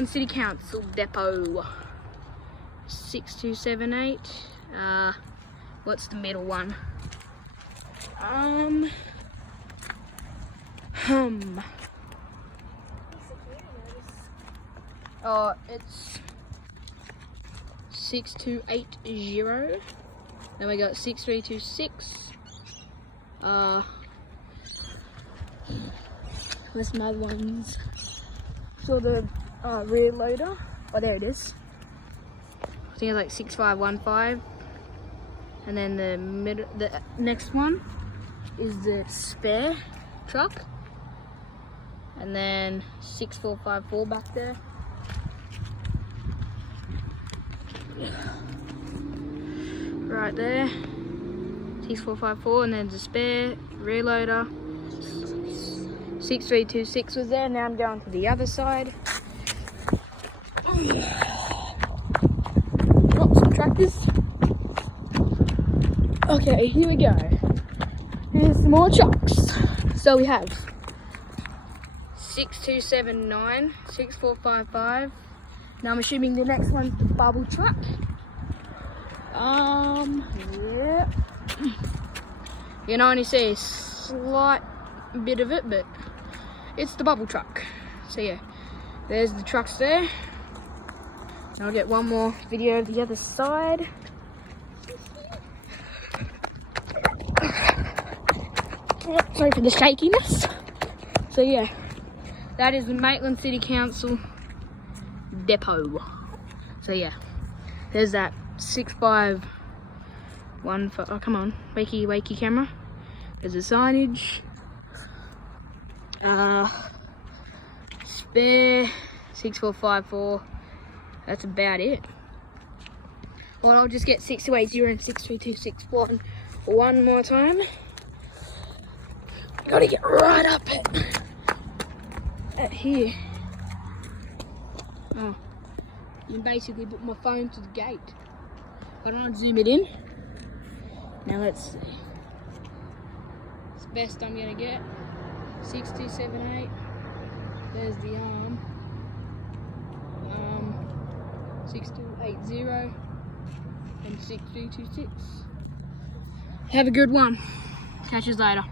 Maitland City Council depot. 6278. What's the middle one? Oh, it's 6280. Then we got 6326. There's some other ones. So the rear loader. Oh, there it is. I think it's like 6515. And then the next one is the spare truck. And then 6454 back there. Right there. 6454, and then the spare rear loader. 6326 was there. Now I'm going to the other side. Got some tractors. Okay, here we go. Here's some more trucks. So we have 6279, 6455. Now I'm assuming the next one's the bubble truck. Yeah. You can only see a slight bit of it, but it's the bubble truck. So yeah, there's the trucks there. I'll get one more video of the other side. Sorry for the shakiness. So yeah, that is the Maitland City Council depot. So yeah, there's that 6515. Oh, come on, wakey camera. There's the signage. Spare 6454. That's about it. Well, I'll just get 6280 and 63261 one more time. Gotta get right up at here. Oh, you can basically put my phone to the gate. I don't want to zoom it in. Now let's see. It's the best I'm gonna get. 6278. There's the arm. 6280 and 6226. Have a good one. Catch you later.